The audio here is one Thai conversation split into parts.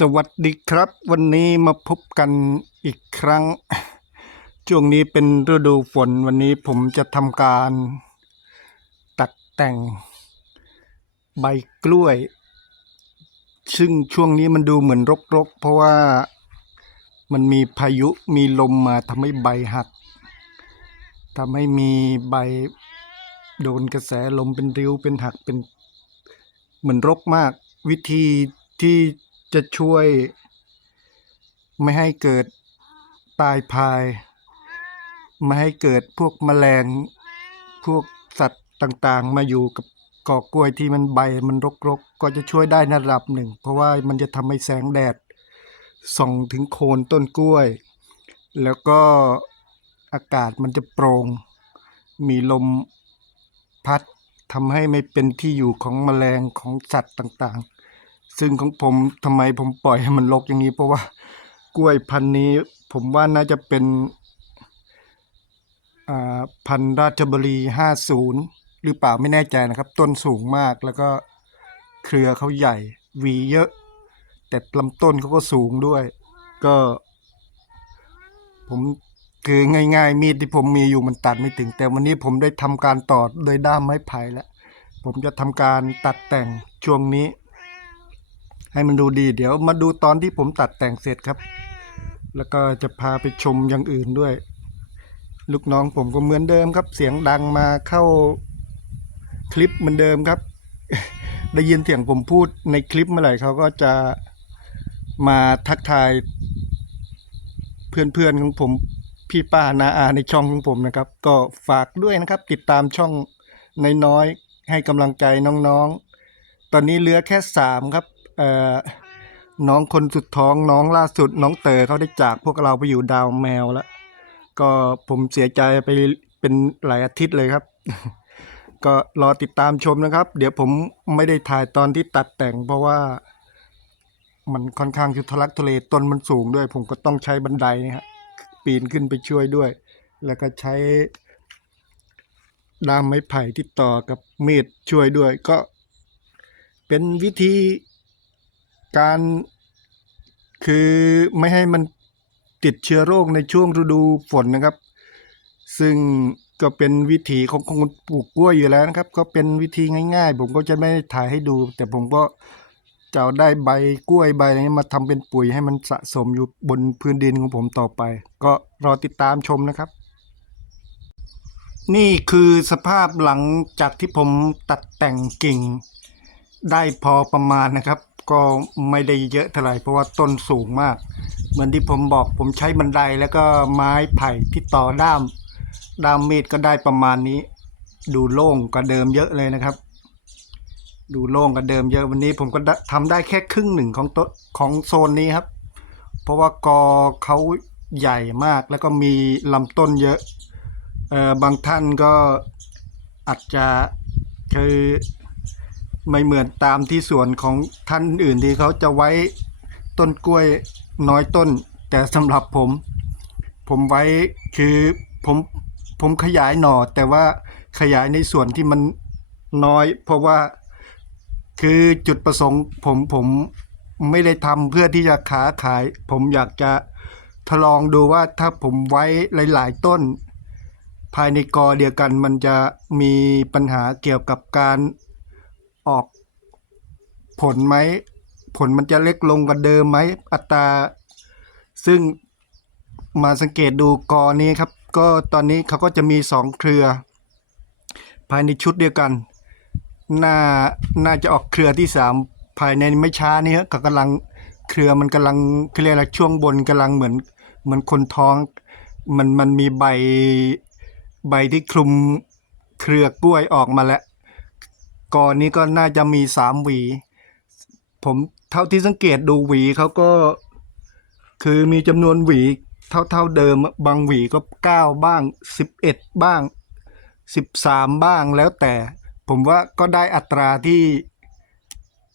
สวัสดีครับ วันนี้มาพบกันอีกครั้ง ช่วงนี้เป็นฤดูฝนวันนี้ผมจะทำการ ตัดแต่งใบกล้วย ซึ่งช่วงนี้มันดูเหมือนรกๆ เพราะว่ามันมีพายุมีลมมาทำให้ใบหักทำให้มีใบโดนกระแสลมเป็นริ้วเป็นหักเป็นเหมือนรกมาก วิธีที่ จะช่วย ไม่ให้เกิดตายพาย ไม่ให้เกิดพวกแมลง พวกสัตว์ต่างๆ มาอยู่กับกอกล้วยที่มันใบมันรกๆ ก็จะช่วยได้ในระดับหนึ่ง เพราะว่ามันจะทำให้แสงแดดส่องถึงโคนต้นกล้วย แล้วก็อากาศมันจะโปร่ง มีลมพัดทำให้ไม่เป็นที่อยู่ของแมลงของสัตว์ต่างๆ ซึ่งของผมทำไมผมปล่อยให้มันรกอย่างนี้ เพราะว่ากล้วยพันธุ์นี้ ผมว่าน่าจะเป็นพันธุ์ราชบุรี50หรือเปล่าไม่แน่ใจนะครับ ต้นสูงมากแล้วก็เครือเขาใหญ่หวีเยอะ แต่ลำต้นเขาก็สูงด้วย ก็ ผมคือง่าย ๆ มีดที่ผมมีอยู่มันตัดไม่ถึง แต่วันนี้ผมได้ทำการต่อโดยด้ามไม้ไผ่แล้ว ผมจะทำการตัดแต่งช่วงนี้ ให้มันดูดีเดี๋ยวมาดูตอนที่ผมตัดแต่งเสร็จครับ แล้วก็จะพาไปชมอย่างอื่นด้วย ลูกน้องผมก็เหมือนเดิมครับ เสียงดังมาเข้าคลิปเหมือนเดิมครับ ได้ยินเสียงผมพูดในคลิปเมื่อไหร่เขาก็จะมาทักทาย เพื่อนๆของผมพี่ป้านาอาในช่องของผมนะครับ ก็ฝากด้วยนะครับ ติดตามช่องน้อยๆให้กำลังใจน้องๆ ตอนนี้เหลือแค่สามครับ เอ่อน้องคนสุดท้องน้องล่าสุด น้องเต๋อเขาได้จากพวกเราไปอยู่ดาวแมวแล้ว ก็ผมเสียใจไปเป็นหลายอาทิตย์เลยครับ ก็รอติดตามชมนะครับ เดี๋ยวผมไม่ได้ถ่ายตอนที่ตัดแต่ง เพราะว่า มันค่อนข้างชุทลักทุเลต้นมันสูงด้วย ผมก็ต้องใช้บันไดนะฮะปีนขึ้นไปช่วยด้วย แล้วก็ใช้ด้ามไม้ไผ่ที่ต่อกับมีดช่วยด้วย ก็เป็นวิธี การคือไม่ให้มันติดเชื้อโรคในช่วงฤดูฝนนะครับ ซึ่งก็เป็นวิถีของคนปลูกกล้วยอยู่แล้วนะครับ ก็เป็นวิธีง่าย ๆ ผมก็จะไม่ถ่ายให้ดู แต่ผมก็จะเอาได้ใบกล้วยใบอะไรนี้มาทำเป็นปุ๋ยให้มันสะสมอยู่บนพื้นดินของผมต่อไป ก็รอติดตามชมนะครับ นี่คือสภาพหลังจากที่ผมตัดแต่งกิ่งได้พอประมาณนะครับ ก็ไม่ได้เยอะเท่าไหร่เพราะว่าต้นสูงมาก เหมือนที่ผมบอกผมใช้บันไดแล้วก็ไม้ไผ่ที่ต่อด้าม ด้ามมีดก็ได้ประมาณนี้ ดูโล่งกว่าเดิมเยอะเลยนะครับ ดูโล่งกว่าเดิมเยอะวันนี้ผมก็ได้ทำได้แค่ครึ่งหนึ่งของโตของโซนนี้ครับ เพราะว่ากอเขาใหญ่มากแล้วก็มีลำต้นเยอะเออบางท่านก็อาจจะคือ ไม่เหมือนตามที่สวนของท่านอื่นที่เขาจะไว้ต้นกล้วยน้อยต้น แต่สำหรับผม ผมไว้คือผมผมขยายหน่อ แต่ว่าขยายในส่วนที่มันน้อย เพราะว่าคือจุดประสงค์ผมผมไม่ได้ทำเพื่อที่จะค้าขาย ผมอยากจะทดลองดูว่าถ้าผมไว้หลาย ๆ ต้น ภายในกอเดียวกันมันจะมีปัญหาเกี่ยวกับการ ผลไหม ผลมันจะเล็กลงกว่าเดิมไหม อัตรา ซึ่งมาสังเกตดูกอนี้ครับ ก็ตอนนี้เขาก็จะมีสองเครือ ภายในชุดเดียวกัน น่า น่าจะออกเครือที่สามภายในไม่ช้านี้ก็กำลังเครือมันกำลังเรียกอะไรช่วงบนกำลังเหมือนเหมือนคนท้อง มันมันมีใบใบที่คลุมเครือกล้วยออกมาแล้วกอนี้ก็น่าจะมีสามหวี ผมเท่าที่สังเกตดูหวีเขาก็ คือมีจำนวนหวีเท่าเท่าเดิม บางหวีก็เก้าบ้างสิบเอ็ดบ้างสิบสามบ้างแล้วแต่ ผมว่าก็ได้อัตราที่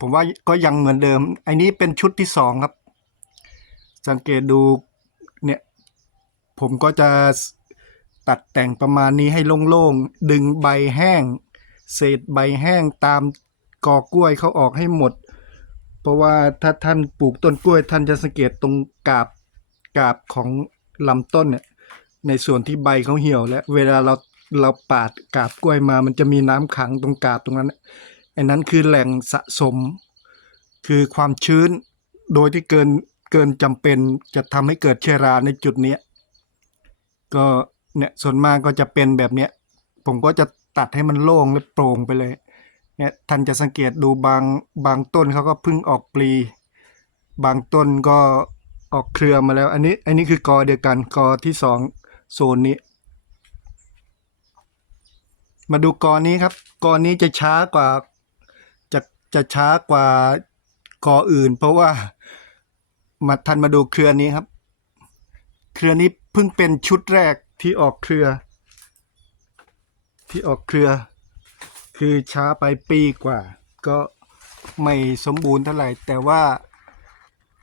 ผมว่าก็ยังเหมือนเดิม อันนี้เป็นชุดที่สองครับ สังเกตดูเนี่ยผมก็จะตัดแต่งประมาณนี้ให้โล่งๆ ดึงใบแห้ง เศษใบแห้งตามกอกล้วยเขาออกให้หมด เพราะว่าถ้าท่านปลูกต้นกล้วย ท่านจะสังเกตตรงกาบกาบของลำต้นเนี่ย ในส่วนที่ใบเขาเหี่ยวแล้วเวลาเราเราปาดกาบกล้วยมา มันจะมีน้ำขังตรงกาบตรงนั้นอันนั้นคือแหล่งสะสม คือความชื้น โดยที่เกินเกินจำเป็นจะทำให้เกิดเชื้อราในจุดเนี้ยก็เนี่ยส่วนมากก็จะเป็นแบบเนี้ย ผมก็จะตัดให้มันโล่งและโปร่งไปเลย เนี่ยท่านจะสังเกตดูบางบางต้นเขาก็พิ่งออกปลี บางต้นก็ออกเครือมาแล้ว อันนี้อันนี้คือกอเดียวกันกอที่สองโซนนี้ มาดูกอนี้ครับกอนี้จะช้ากว่าจะจะช้ากว่ากออื่น เพราะว่ามาท่านมาดูเครือนี้ครับ เครือนี้เพิ่งเป็นชุดแรกที่ออกเครือ ที่ออกเครือ คือช้าไปปีกว่า ก็ไม่สมบูรณ์เท่าไหร่ แต่ว่า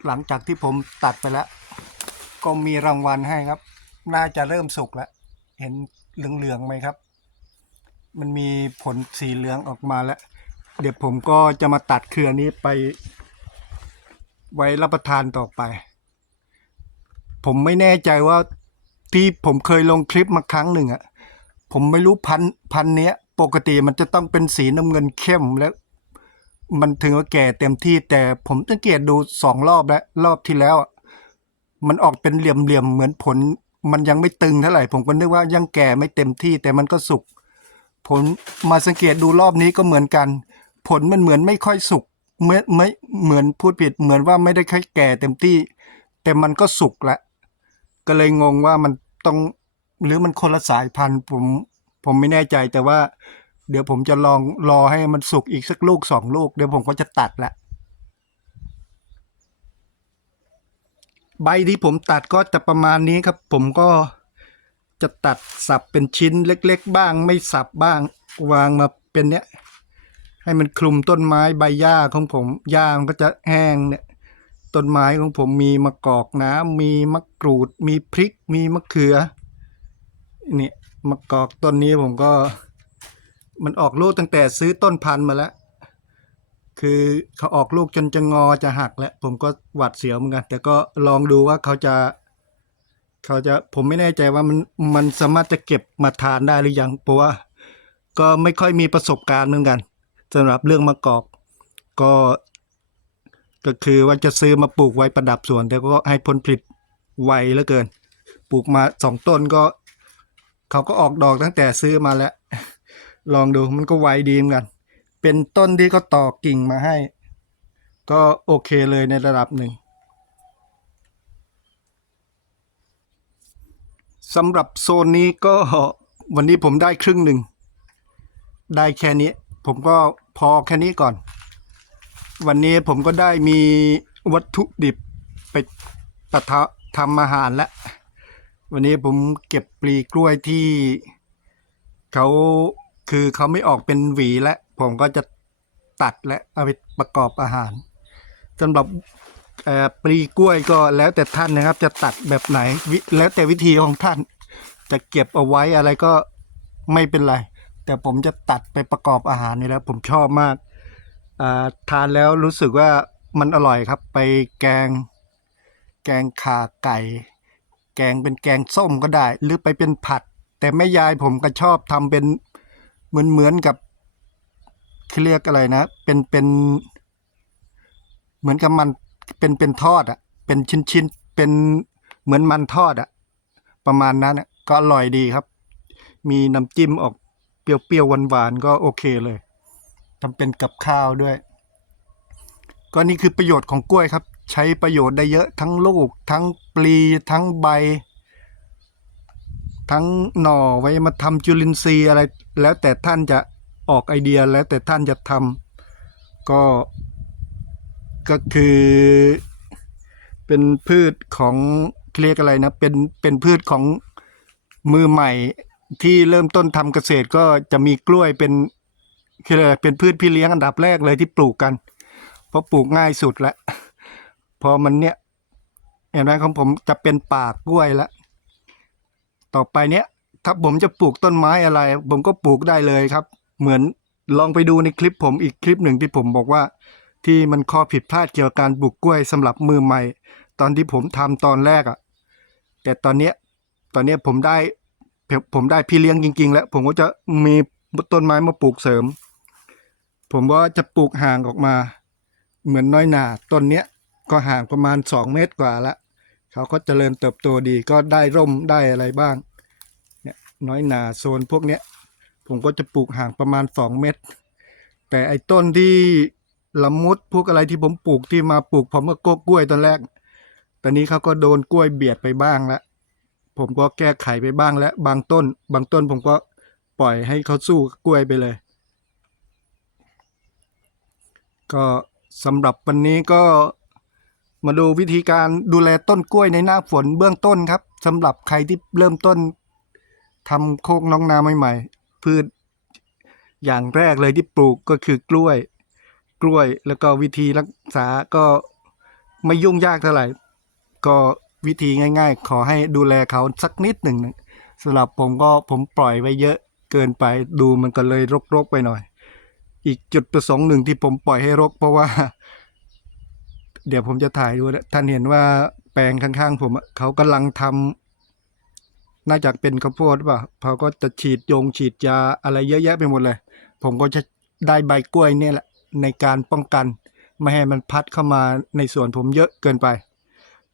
หลังจากที่ผมตัดไปแล้ว ก็มีรางวัลให้ครับ น่าจะเริ่มสุกแล้ว เห็นเหลืองๆไหมครับ มันมีผลสีเหลืองออกมาแล้ว เดี๋ยวผมก็จะมาตัดเครือนี้ไป ไว้รับประทานต่อไป ผมไม่แน่ใจว่าที่ผมเคยลงคลิปมาครั้งหนึ่งอะผมไม่รู้พันพันเนี้ย ปกติมันจะต้องเป็นสีน้ำเงินเข้มแล้ว มันถึงว่าแก่เต็มที่แต่ผมสังเกตดูสองรอบแล้ว รอบที่แล้ว มันออกเป็นเหลี่ยมๆเหมือนผล มันยังไม่ตึงเท่าไหร่ผมก็นึกว่ายังแก่ไม่เต็มที่ แต่มันก็สุกผลมาสังเกตดูรอบนี้ก็เหมือนกัน ผลมันเหมือนไม่ค่อยสุกไม่ไม่เหมือนพูดผิดเหมือนว่าไม่ได้ค่อยแก่เต็มที่ แต่มันก็สุกล้วก็เลยงงว่ามันต้องหรือมันคนละสายพันธุ์ผม ผมไม่แน่ใจแต่ว่า เดี๋ยวผมจะลองรอให้มันสุกอีกสักลูกสองลูก เดี๋ยวผมก็จะตัดละใบที่ผมตัดก็จะประมาณนี้ครับ ผมก็จะตัดสับเป็นชิ้นเล็ก ๆ บ้าง ไม่สับบ้าง วางมาเป็นเนี้ย ให้มันคลุมต้นไม้ใบหญ้าของผมหญ้ามันก็จะแห้งเนี่ย ต้นไม้ของผมมีมะกอกน้ำมีมะกรูด มีพริก มีมะเขือนี่ มะกอกต้นนี้ผมก็ มันออกลูกตั้งแต่ซื้อต้นพันธุ์มาแล้ว คือเขาออกลูกจนจะงอจะหักแล้ว ผมก็หวัดเสียวเหมือนกัน แต่ก็ลองดูว่าเขาจะ เขาจะผมไม่แน่ใจว่ามันมันสามารถจะเก็บมาทานได้หรือยัง เพราะว่า ก็ไม่ค่อยมีประสบการณ์เหมือนกันสำหรับเรื่องมะกอกก็ ก็คือว่าจะซื้อมาปลูกไว้ประดับสวน แต่ก็ให้ผลผลิตไวเหลือเกิน ปลูกมาสองต้นก็ เขาก็ออกดอกตั้งแต่ซื้อมาแล้ว ลองดูมันก็ไวดีเหมือนกัน เป็นต้นที่เขาต่อกิ่งมาให้ ก็โอเคเลยในระดับหนึ่งสำหรับโซนนี้ก็วันนี้ผมได้ครึ่งหนึ่ง ได้แค่นี้ ผมก็พอแค่นี้ก่อน วันนี้ผมก็ได้มีวัตถุดิบไปตัดทะทำอาหารแล้ว วันนี้ผมเก็บปลีกล้วยที่เขาคือเขาไม่ออกเป็นหวีแล้วผมก็จะตัดและเอาไปประกอบอาหารสำหรับปลีกล้วยก็แล้วแต่ท่านนะครับ จะตัดแบบไหน แล้วแต่วิธีของท่าน จะเก็บเอาไว้อะไรก็ไม่เป็นไร แต่ผมจะตัดไปประกอบอาหารนี่แล้ว ผมชอบมากาทานแล้วรู้สึกว่ามันอร่อยครับ ไปแกง แกงขาไก่ แกงเป็นแกงส้มก็ได้ หรือไปเป็นผัด แต่แม่ยายผมก็ชอบทำเป็นเหมือนเหมือนกับเขาเรียกอะไรนะ เป็นเป็น เหมือนกับมันเป็นเป็นทอดอะ่ะเป็นชิ้นชิ้นเป็นเหมือนมันทอดอะ่ะประมาณนั้นอะก็อร่อยดีครับ มีน้ำจิ้มออกเปรี้ยวๆหวานๆก็โอเคเลยทำเป็นกับข้าวด้วย ก็นี่คือประโยชน์ของกล้วยครับ ใช้ประโยชน์ได้เยอะทั้งลูก ทั้งปลีทั้งใบ ทั้งหน่อไว้มาทำจุลินทรีย์อะไร แล้วแต่ท่านจะออกไอเดียแล้วแต่ท่านจะทำก็ก็คือเป็นพืชของเรียกอะไรนะเป็นเป็นพืชของมือใหม่ที่เริ่มต้นทำเกษตรก็จะมีกล้วยเป็นคืออะไรเป็นพืชพี่เลี้ยงอันดับแรกเลยที่ปลูกกัน เพราะปลูกง่ายสุดแล้ว พอมันเนี่ย เห็นไหมของผมจะเป็นป่ากล้วยแล้วต่อไปเนี้ยถ้าผมจะปลูกต้นไม้อะไร ผมก็ปลูกได้เลยครับ เหมือนลองไปดูในคลิปผมอีกคลิปหนึ่งที่ผมบอกว่า ที่มันข้อผิดพลาดเกี่ยวกับการปลูกกล้วยสำหรับมือใหม่ ตอนที่ผมทำตอนแรกอะ่ะ แต่ตอนเนี้ยตอนเนี้ยผมได้ผมผมได้พี่เลี้ยงจริง ๆ แล้ว ผมก็จะมีต้นไม้มาปลูกเสริม ผมก็จะปลูกห่างออกมา เหมือนน้อยหนาต้นเนี้ย ก็ห่างประมาณสองเมตรกว่าละเขาก็เจริญเติบโตดีก็ได้ร่มได้อะไรบ้างเนี่ยน้อยหนาโซนพวกเนี้ยผมก็จะปลูกห่างประมาณสองเมตร แต่ไอ้ต้นที่ละมุดพวกอะไรที่ผมปลูกที่มาปลูกผมก็โกกล้วยตอนแรก ตอนนี้เขาก็โดนกล้วยเบียดไปบ้างแล้ว ผมก็แก้ไขไปบ้างแล้ว บางต้น บางต้นผมก็ปล่อยให้เขาสู้กับกล้วยไปเลย ก็สำหรับวันนี้ก็ มาดูวิธีการดูแลต้นกล้วยในหน้าฝนเบื้องต้นครับสำหรับใครที่เริ่มต้นทำโคกน้องนาใหม่ๆ พืชอย่างแรกเลยที่ปลูกก็คือกล้วย กล้วย แล้วก็วิธีรักษาก็ไม่ยุ่งยากเท่าไหร่ ก็วิธีง่าย ๆ ขอให้ดูแลเขาสักนิดหนึ่งสำหรับผมก็ผมปล่อยไว้เยอะเกินไปดูมันก็เลยรกๆไปหน่อย อีกจุดประสงค์หนึ่งที่ผมปล่อยให้รกเพราะว่า เดี๋ยวผมจะถ่ายดูนะท่านเห็นว่าแปลงข้างๆ ผมอะเขากำลังทำน่าจะเป็นข้าวโพดหรือเปล่าเขาก็จะฉีดยงฉีดยาอะไรเยอะแยะไปหมดเลย ผมก็จะได้ใบกล้วยเนี่ยแหละในการป้องกัน ไม่ให้มันพัดเข้ามาในสวนผมเยอะเกินไป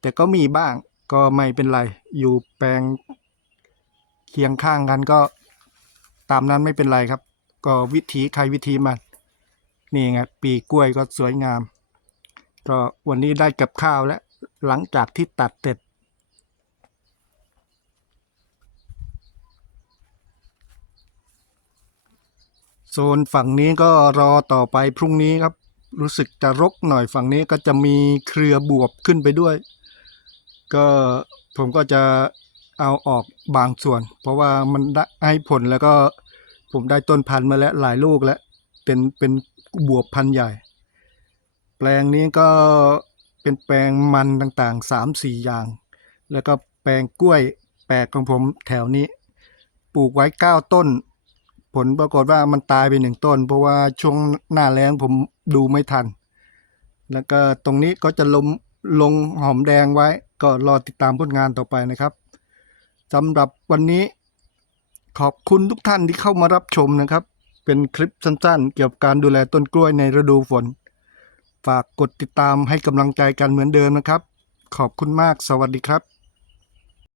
แต่ก็มีบ้างก็ไม่เป็นไร อยู่แปลงเคียงข้างกันก็ตามนั้นไม่เป็นไรครับ ก็วิถีใครวิธีมันนี่ไงปีกล้วยก็สวยงาม ก็วันนี้ได้กับข้าวแล้ว หลังจากที่ตัดเสร็จ โซนฝั่งนี้ก็รอต่อไปพรุ่งนี้ครับ รู้สึกจะรกหน่อยฝั่งนี้ก็จะมีเครือบวบขึ้นไปด้วย ก็ผมก็จะเอาออกบางส่วน เพราะว่ามันได้ให้ผลแล้วก็ผมได้ต้นพันธุ์มาแล้วหลายลูกแล้ว เป็นเป็นบวบพันธุ์ใหญ่ ลงนี้ก็เป็นแปลงมันต่างๆสามสี่อย่าง แล้วก็แปลงกล้วยแปลกของผมแถวนี้ ปลูกไว้เก้าต้น ผลปรากฏว่ามันตายไปหนึ่งต้น เพราะว่าช่วงหน้าแล้งผมดูไม่ทัน แล้วก็ตรงนี้ก็จะลงลงหอมแดงไว้ ก็รอติดตามผลงานต่อไปนะครับสำหรับวันนี้ขอบคุณทุกท่านที่เข้ามารับชมนะครับ เป็นคลิปสั้นๆ เกี่ยวกับการดูแลต้นกล้วยในฤดูฝน ฝากกดติดตามให้กำลังใจกันเหมือนเดิมนะครับ ขอบคุณมากสวัสดีครับ